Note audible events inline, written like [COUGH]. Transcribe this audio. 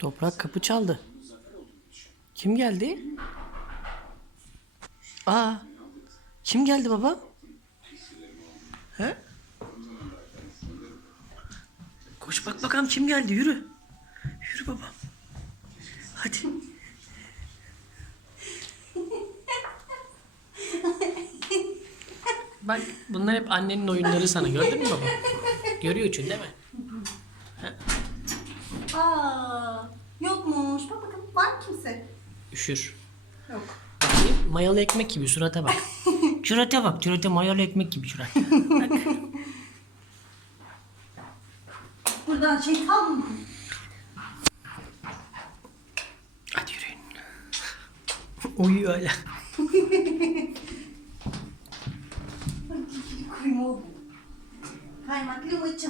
Toprak kapı çaldı. Kim geldi? Aa. Kim geldi baba? He? Koş bak bakalım kim geldi yürü. Yürü babam. Hadi. Bak bunlar hep annenin oyunları sana gördün mü baba? Görüyorsun değil mi? Aa, Üşür. Yok. Bakayım, Mayalı ekmek gibi surata bak. [LAUGHS] Surata bak, surata mayalı ekmek gibi surat. Buradan şeytan. Hadi yürüyün. Uyuyor hala. Kuyma oldu. Kaymaklı mıçın.